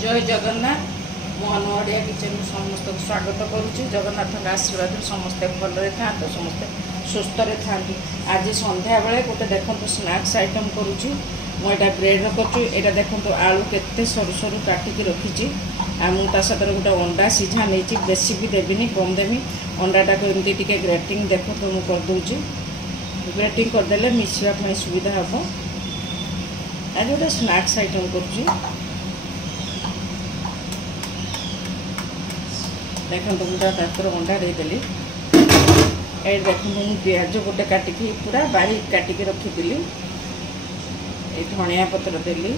जय जगन्नाथ मु अनुड़िया किचन समस्त स्वागत करुच्ची। जगन्नाथ आशीर्वाद समस्ते भलरे था समस्ते सुस्थ था। आज संध्या बेले गोटे देखो स्नैक्स आइटम करुच्ची। मुझे ब्रेड कर देखो आलू केते सरू सरू काटिकी रखी मुझे साथ गोटे अंडा सीझा नहीं बेसी भी देवी कम देवी अंडाटा को एमती टे ग्रेटिंग देखो तो मुझे करदे ग्रेटिंग करदे मिसापी सुविधा हम। आज गोटे स्नैक्स आइटम करुच्ची। देखो पूरा ताकर अंडा देदेली। ये देखो मुझे प्याज गोटे काटिकी पूरा बारीक काटिकी रखी ये धनिया पत्र देली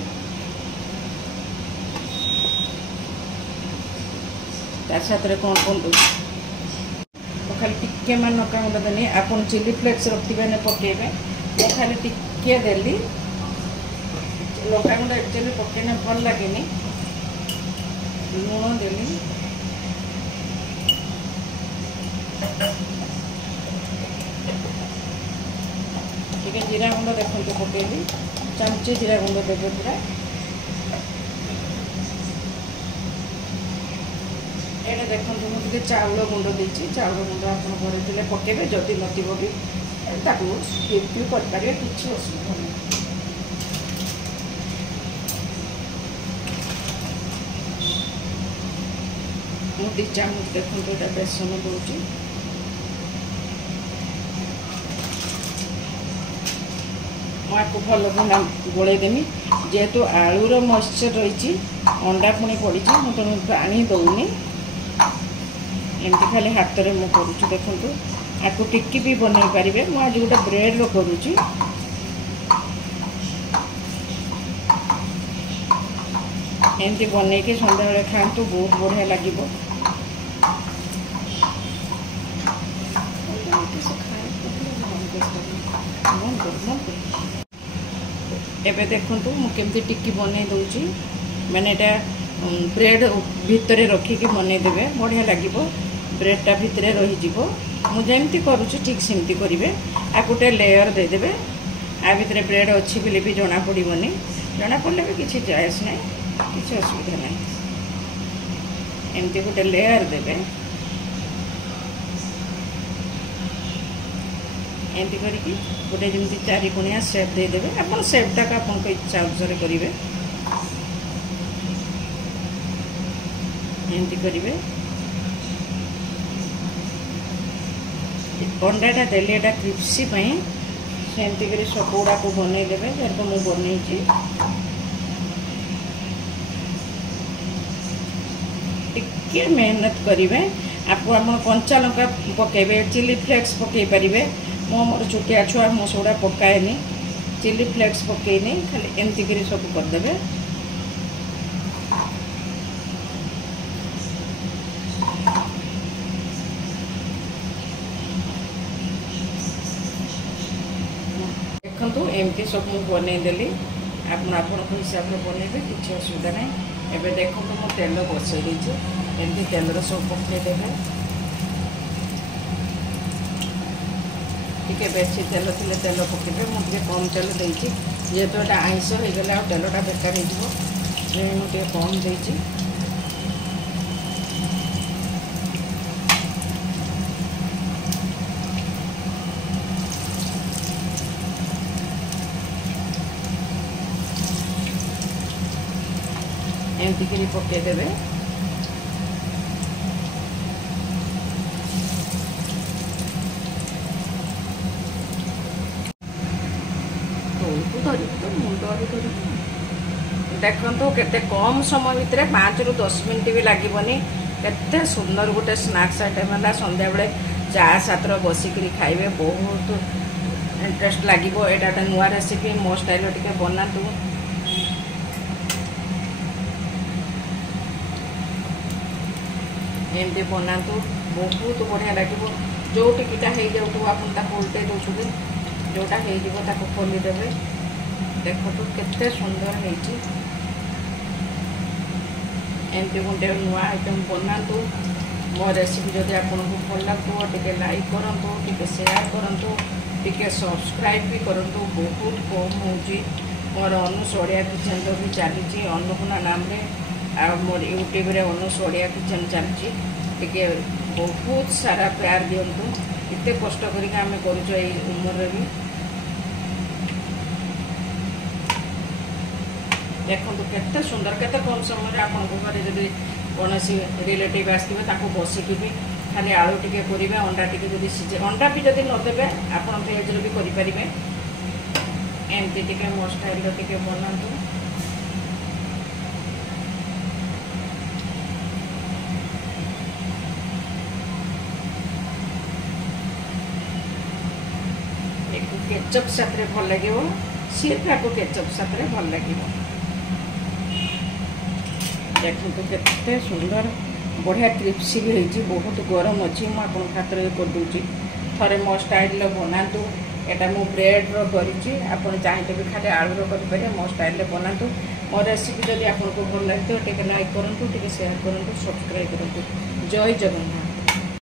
साथ कौन कौन दूँ खाली टिके मान लंका गुंड देनी। आप चिली फ्लेक्स रखिए ने पकेबे तो खाली टिके देली लंका गुंड एक्चुअली पकेने भल लगे लुण देली ठीक है। जीरा गुंड देखते पकेली चामचे जीरा गुंड देवे पूरा। ये देखो मुझे चाउल गुंड देती चाउल गुंड आप पकेबे जदि नथिबो भी स्किप भी कर पारे किसी असुविधा नहीं। मुझे 2 चामच देखो ये बेसन दूसरी आपको भल भुना गोलेदेमी जेहेतु आलूर मॉइस्चर रही अंडा पुणी पड़ी तेणु पानी दौनी एमती खाली हाथ में मुझे करुच्ची। देखो आपको टिक्की भी बनई पारे। मुझे आज गोटे ब्रेड रो करुच्ची। एमती बनई के सन्ध्या बेले खातु बहुत बढ़िया लगे। एबे देखो मुझे टिक्की बनई दूची मैंने ब्रेड भितर रखिकी बनई देवे बढ़िया लगे। ब्रेडटा भितर रही मुझे करुच्ची ठीक सेमती करेंगे। आ गोटे लेयर देदेवे आ भितर ब्रेड अच्छी बोले भी जना पड़ोनी जना पड़े भी किसी जायस ना किसी असुविधा ना। एमती गोटे लेयर देवे एमती करके गोटे जमी 4 कोणिया सेप देदेवे। आप सेपटा को आप इच्छा अनुसार करेंगे एमती करेंगे। अंडाटा देले क्रिप्सी सेमती कर सब गुड़ा को बनईदेवे जेहेतु मुझे बनई टिके मेहनत करेंगे। आप कंचा लंका पकेबे चिली फ्लेक्स पकई पारे। मोर छोटिया छुआ मो सेगुड़ा पकाएनी चिली फ्लेक्स पकईनी खाली एमती कर सब करदे। देखो एमती सब मुझे बनईदेली आप हिसाब से बनइबे किसी असुविधा ना। एबे देखो मुझे तेल बसई एमती तेल सब पकईदेवे टिके बेसी तेल थी तेल पकेबे मुझे कम तेल देती जेहेतु ये आइंस हो गला तेलटा बेकार मुझे कम देती। एमती कर पकईदेवे देखो केते कम समय भितर 5 ରୁ 10 मिनट भी लगभग केते सुंदर गोटे स्नैक्स आइटम है। संध्या बेले चा सातर बसिक खाइबे बहुत इंटरेस्ट लगे। यहाँ नुआ रेसिपी मो स्टाइल टे बनातु एमती बनातु बहुत बढ़िया लगे। जो टिकीटा हो जाऊ आप उल्टे दौर जोटा हो खोलीदेवे। देखो तो केते सुंदर है। एमती गोटे नुआ आइटम बनातु। मो रेसिपी जदि आपको भल लगो टे लाइक करूँ टे सेयार करूँ टे सब्सक्राइब भी करूँ। बहुत कम हो मोर अनुस ओडिया किचन भी चली अन्नपूर्णा नाम मोर यूट्यूब रे अनुष ओडिया किचन चलती टे बहुत सारा प्यार दिंतु एत कष्ट करके आम कर उम्र भी देखो केते सुंदर केते कम समय आपको घरे जब कौन रिलेटिव आसवे बसिकी भी खाली आलू टिके करेंगे अंडा टिके जब सीझे अंडा भी जब नदेवे आप भेज भी करेंगे एमती टिके मो स्टाइल टिके बनातु केचप साथ भल लगे सी केचप साथ भल लगे देखो केते सुंदर बढ़िया क्रिप्सी भी होती बहुत गरम अच्छी मुझे हाथ में करदे थे मो स्टाइल बनातु एटा मु ब्रेड करी आप चाहिए भी खाली आलू करेंगे मो स्टाइल बनातु मो रेसिपी जब आपको भल लगे तो लाइक करूँ शेयर करूँ सब्सक्राइब करूँ जय जगन्नाथ।